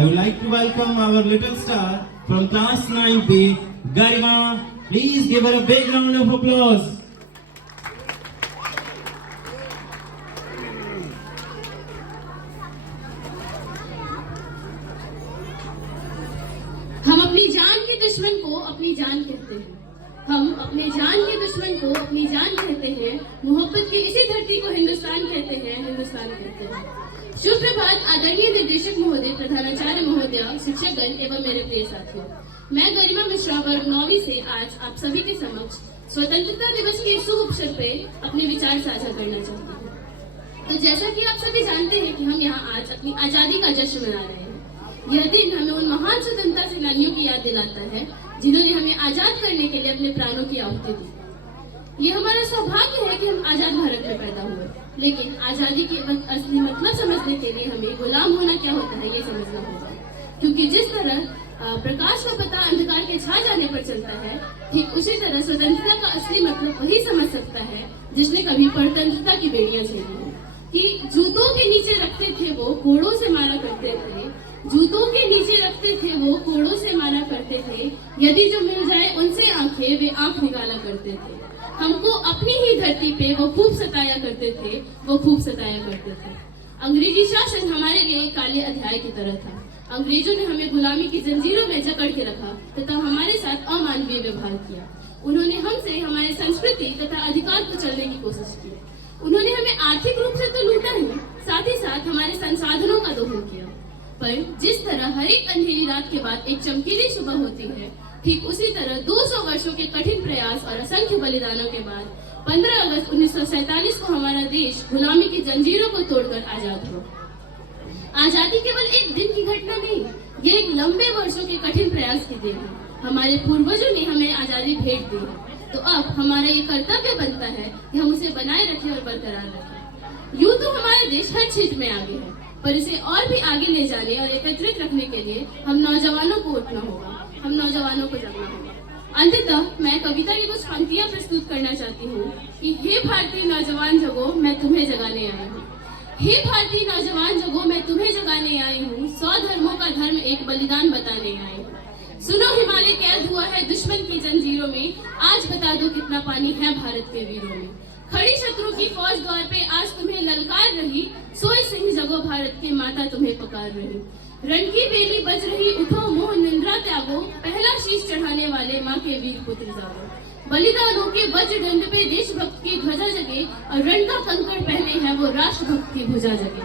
I would like to welcome our little star from class 9B, Garima. Please give her a big round of applause. हम अपनी जान के दुश्मन को अपनी जान कहते हैं। हम अपने जान के दुश्मन को अपनी जान कहते हैं। मोहब्बत की इसी धरती को हिंदुस्तान कहते हैं, हिंदुस्तान कहते हैं। शुभ प्रभात आदरणीय निर्देशक महोदय, प्रधानाचार्य महोदय, शिक्षकगण एवं मेरे प्रिय साथियों। मैं गरिमा मिश्रा वर्ग 9वीं से आज आप सभी के समक्ष स्वतंत्रता दिवस के शुभ अवसर पे अपने विचार साझा करना चाहती हूँ। तो जैसा कि आप सभी जानते हैं कि हम यहाँ आज अपनी आजादी का जश्न मना रहे हैं। यह दिन हमें उन महान स्वतंत्रता सेनानियों की याद दिलाता है जिन्होंने हमें आजाद करने के लिए अपने प्राणों की आहुति दी। ये हमारा सौभाग्य है कि हम आजाद भारत में पैदा हुए, लेकिन आजादी के असली मतलब समझने के लिए हमें गुलाम होना क्या होता है ये समझना होगा। क्योंकि जिस तरह प्रकाश का पता अंधकार के छा जाने पर चलता है, ठीक उसी तरह स्वतंत्रता का असली मतलब वही समझ सकता है जिसने कभी परतंत्रता की बेड़ियां झेली हैं। कि जूतों के नीचे रखते थे वो कोड़ों से मारा करते थे, जूतों के नीचे रखते थे वो कोड़ों से मारा करते थे, यदि जो मिल जाए उनसे आंखें वे आंख निकाला करते थे। हमको अपनी ही धरती पे वो खूब सताया करते थे, वो खूब सताया करते थे। अंग्रेजी शासन हमारे लिए एक काले अध्याय की तरह था। अंग्रेजों ने हमें गुलामी की जंजीरों में जकड़ के रखा तथा हमारे साथ अमानवीय व्यवहार किया। उन्होंने हमसे हमारे संस्कृति तथा अधिकार को चलने की कोशिश की। उन्होंने हमें आर्थिक रूप से तो लूटा ही, साथ ही साथ हमारे संसाधनों का दोहन किया। पर जिस तरह हर एक अंधेरी रात के बाद एक चमकीली सुबह होती है, ठीक उसी तरह 200 वर्षों के कठिन प्रयास और असंख्य बलिदानों के बाद 15 अगस्त 1947 को हमारा देश गुलामी की जंजीरों को तोड़कर आजाद हुआ। आजादी केवल एक दिन की घटना नहीं, ये एक लंबे वर्षों के कठिन प्रयास की देन है। हमारे पूर्वजों ने हमें आजादी भेंट दी है, तो अब हमारा ये कर्तव्य बनता है कि हम उसे बनाए रखें और बरकरार रखें। यूं तो हमारा देश हर क्षेत्र में आगे है, पर इसे और भी आगे ले जाने और एकत्रित रखने के लिए हम नौजवानों को उठना होगा, हम नौजवानों को जगना होगा। अंततः मैं कविता की कुछ पंक्तियां प्रस्तुत करना चाहती हूँ कि हे भारतीय नौजवान जगो, मैं तुम्हें जगाने आई हूँ। हे भारतीय नौजवान जगो, मैं तुम्हें जगाने आई हूँ। 100 धर्मों का धर्म एक बलिदान बताने आई हूँ। सुनो हिमालय कैद हुआ है दुश्मन की जंजीरों में, आज बता दो कितना पानी है भारत के वीरों में। खड़ी शत्रु की फौज द्वार पे आज तुम्हें ललकार रही, सोए सिंह जगो भारत के माता तुम्हें पुकार रही। रण की बेली बज रही, उठो मोह निंद्रा त्यागो, पहला शीश चढ़ाने वाले माँ के वीर पुत्र जागो। बलिदानों के वज्र दंड पे देशभक्त की ध्वजा जगे, और रण का कंकड़ पहने है वो राष्ट्रभक्त की भुजा जगे।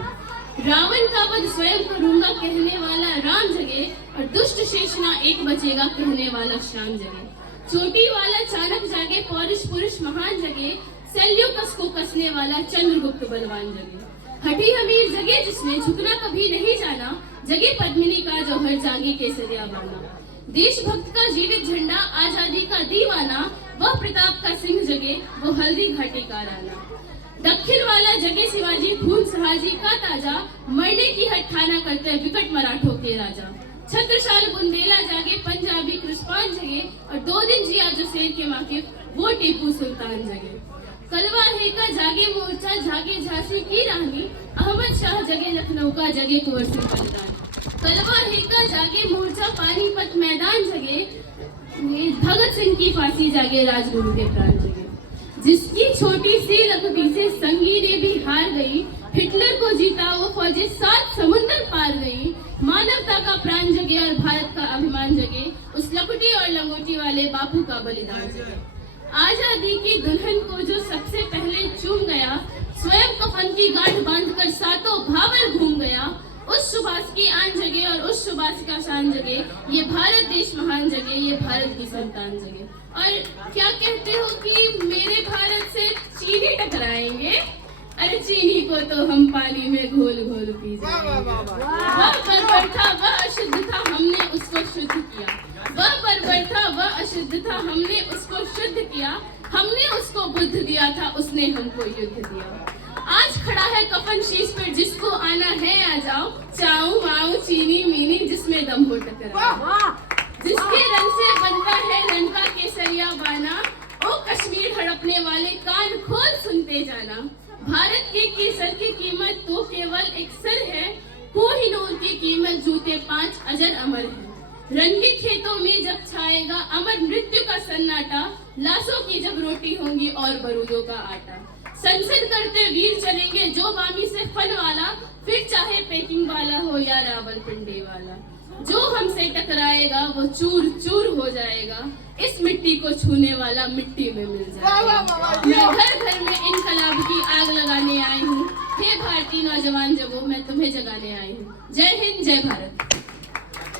रावण का वध स्वयं करूंगा कहने वाला राम जगे, और दुष्ट शेषना एक बचेगा कहने वाला श्याम जगे। चोटी वाला चाणक्य जागे, पौरुष पुरुष महान जगे, सेल्यूकस को कसने वाला चंद्रगुप्त बलवान जगे। हठी हमीर जगे जिसने झुकना कभी नहीं जाना, जगे पद्मिनी का जौहर जागे केसरिया बाना। देशभक्त का जीवित झंडा आजादी का दीवाना, वह प्रताप का सिंह जगे, वो हल्दी घाटी का राना। दक्षिण वाला जगे शिवाजी खून सहाजी का ताजा, मरने की हट ठाना करते विकट मराठों के राजा। छत्रसाल बुंदेला जागे, पंजाबी कृष्पान जगे, और 2 दिन जिया जो शेर के वाकिफ वो टीपू सुल्तान जगे। कलवा हेका जागे मोर्चा, जागे झांसी की रानी, अहमद शाह जगे लखनऊ का, जगे कुंवर सिंह बलिदान। कलवा हेका जागे मोर्चा, पानीपत मैदान जगे, भगत सिंह की फांसी जागे, राजगुरु के प्राण जगे। जिसकी छोटी सी लकड़ी से संगीने भी हार गई, हिटलर को जीता वो फौजी 7 समुंदर पार गई। मानवता का प्राण जगे और भारत का अभिमान जगे, उस लकुटी और लंगोटी वाले बापू का बलिदान जगे। आजादी की दुल्हन को जो सबसे पहले चूम गया, स्वयं कफन की गांठ बांधकर सातों भावर घूम गया, उस सुभाष की आन जगे और उस सुभाष का शान जगे, ये भारत देश महान जगे, ये भारत की संतान जगे। और क्या कहते हो कि मेरे भारत से चीनी टकराएंगे? अरे चीनी को तो हम पानी में घोल घोल पी जाएंगे। वह बर्बर था, वह अशुद्ध था, हमने उसको शुद्ध किया। वह बर्बर था, वह अशुद्ध था, हमने उसको शुद्ध किया। हमने उसको बुद्ध दिया था, उसने हमको युद्ध दिया। आज खड़ा है कफन शीश पर, जिसको आना है आ जाओ, चाऊ माऊ चीनी मीनी जिसमें दम हो टकराओ। जिसके रंग से बनता है लंका केसरिया बाना, ओ कश्मीर हड़पने वाले कान खोल सुनते जाना। भारत के केसर की कीमत तो केवल एक सर है, कोहिनूर की कीमत जूते 5 अजर अमर है। रंगीन खेतों में जब छाएगा अमर मृत्यु का सन्नाटा, लाशों की जब रोटी होंगी और बरूदों का आटा। संसद करते वीर चलेंगे जो वामी से फन वाला, फिर चाहे पैकिंग वाला हो या रावलपिंडी वाला। जो हमसे टकराएगा वो चूर चूर हो जाएगा, इस मिट्टी को छूने वाला मिट्टी में मिल जाएगा। मैं घर घर में इनकलाब की आग लगाने आई हूँ, हे भारतीय नौजवान जगो, मैं तुम्हें जगाने आई हूँ। जय हिंद, जय भारत।